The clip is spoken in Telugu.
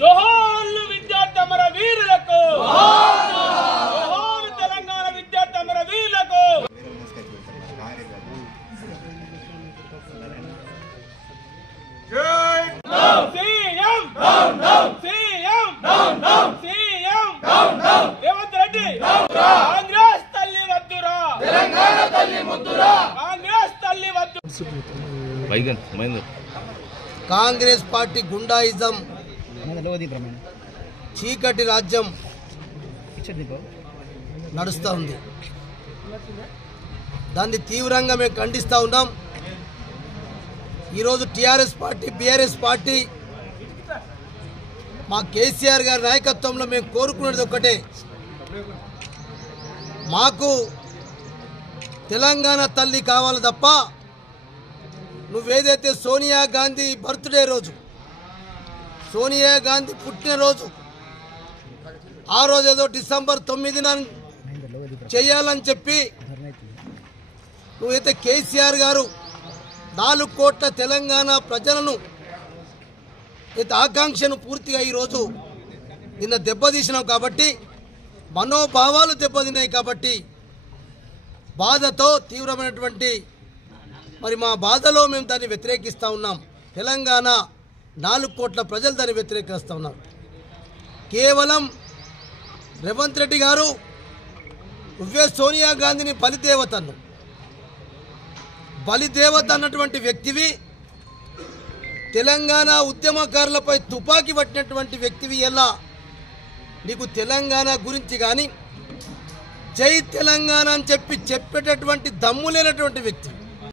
జోహార్లు విద్యార్థి అమర వీరులకు, జోహార్ తెలంగాణ విద్యార్థి అమర వీరులకు. రేవంత్ రెడ్డి, కాంగ్రెస్ తల్లి వద్దురా, తెలంగాణ తల్లి ముద్దురా, కాంగ్రెస్ తల్లి వద్దు. కాంగ్రెస్ పార్టీ గుండాయిజం చీకటి రాజ్యం నడుస్తూ ఉంది. దాన్ని తీవ్రంగా మేము ఖండిస్తూ ఉన్నాం. ఈరోజు టీఆర్ఎస్ పార్టీ, బీఆర్ఎస్ పార్టీ, మా కేసీఆర్ గారి నాయకత్వంలో మేము కోరుకునేది ఒక్కటే, మాకు తెలంగాణ తల్లి కావాలి తప్ప నువ్వేదైతే సోనియా గాంధీ బర్త్డే రోజు, సోనియా గాంధీ పుట్టినరోజు, ఆ రోజు ఏదో డిసెంబర్ 9న చేయాలని చెప్పి నువ్వైతే కేసీఆర్ గారు 4 కోట్ల తెలంగాణ ప్రజలను అయితే ఆకాంక్షను పూర్తిగా ఈరోజు నిన్న దెబ్బతీసినావు కాబట్టి, మనోభావాలు దెబ్బతిన్నాయి కాబట్టి బాధతో తీవ్రమైనటువంటి మరి మా బాధలో మేము దాన్ని వ్యతిరేకిస్తూ ఉన్నాం. తెలంగాణ 4 కోట్ల ప్రజలు దాన్ని వ్యతిరేకిస్తూ ఉన్నారు. కేవలం రేవంత్ రెడ్డి గారు నువ్వే సోనియా గాంధీని బలిదేవత అన్నటువంటి వ్యక్తివి, తెలంగాణ ఉద్యమకారులపై తుపాకీ పట్టినటువంటి వ్యక్తివి. ఎలా నీకు తెలంగాణ గురించి కానీ జై తెలంగాణ అని చెప్పేటటువంటి దమ్ము లేనటువంటి వ్యక్తి.